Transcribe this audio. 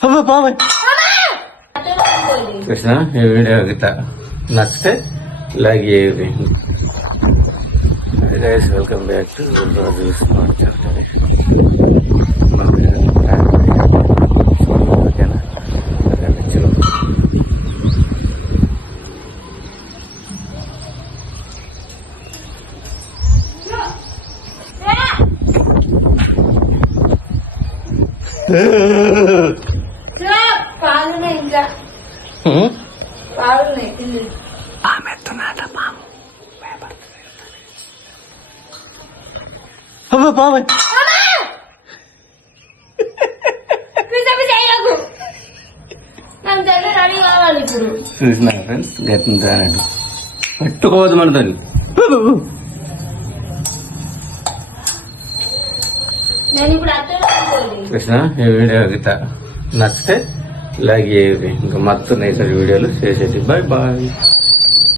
അപ്പൊ പാവൻ കൃഷ്ണ എവിടെ ആകത്ത നസ്റ്റ് ലാഗിയേവി guys welcome back to smart దగ్గర రెడీ కావాలి ఇప్పుడు. చూసిన ఫ్రెండ్స్? అన్నట్టు పట్టుకోవద్దు మన దాన్ని కృష్ణ ఈ వీడియో గిట్ట నచ్చితే లైక్ చేయండి. ఇంకా మత్తు నేసరి వీడియోలు. చేసేది బాయ్ బాయ్.